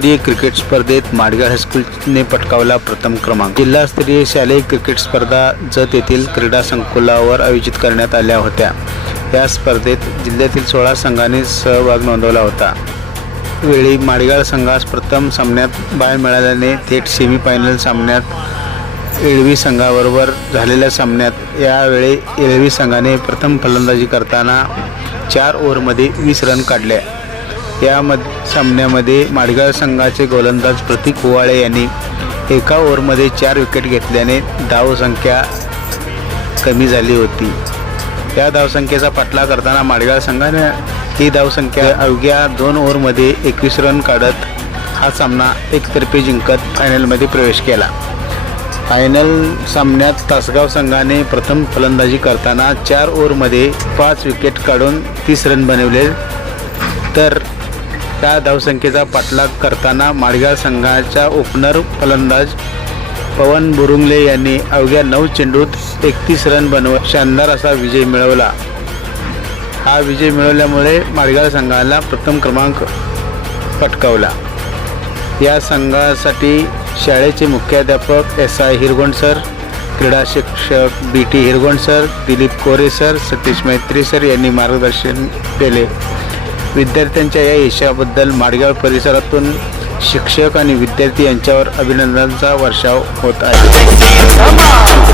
जिल्हास्तरीय क्रिकेट स्पर्धेत माडगाव हायस्कूलने पटकावला प्रथम क्रमांक. जिल्हास्तरीय शालेय क्रिकेट स्पर्धा जत येथील क्रीडा संकुलावर आयोजित करण्यात आल्या होत्या. या स्पर्धेत जिल्ह्यातील सोळा संघांनी सहभाग नोंदवला होता. वेळी माडगाळ संघास प्रथम सामन्यात बाय मिळाल्याने थेट सेमीफायनल सामन्यात एळवी संघाबरोबर झालेल्या सामन्यात. यावेळी एळवी संघाने प्रथम फलंदाजी करताना चार ओव्हरमध्ये वीस रन काढले. या मध सामन्यामध्ये माडगाळ संघाचे गोलंदाज प्रतीक कुवाळे यांनी एका ओव्हरमध्ये चार विकेट घेतल्याने धावसंख्या कमी झाली होती. या धावसंख्येचा पाठलाग करताना माडगाव संघाने ही धावसंख्या अवघ्या दोन ओव्हरमध्ये एकवीस रन काढत हा सामना एकतर्फी जिंकत फायनलमध्ये प्रवेश केला. फायनल सामन्यात तासगाव संघाने प्रथम फलंदाजी करताना चार ओव्हरमध्ये पाच विकेट काढून तीस रन बनवले. तर त्या धावसंख्येचा पाठलाग करताना माडगाव संघाचा ओपनर फलंदाज पवन बुरुंगले यांनी अवघ्या नऊ चेंडूत एकतीस रन बनवत शानदार असा विजय मिळवला. हा विजय मिळवल्यामुळे माडगाव संघाला प्रथम क्रमांक पटकावला. या संघासाठी शाळेचे मुख्याध्यापक एस आय हिरगोंड सर क्रीडा शिक्षक B T Hirgond sir Dilip Kore sir Satish Maitri sir यांनी मार्गदर्शन केले. विद्यार्थ्यांच्या या यशाबद्दल माडगाव परिसरातून शिक्षक आणि विद्यार्थी यांच्यावर अभिनंदनाचा वर्षाव होत आहे.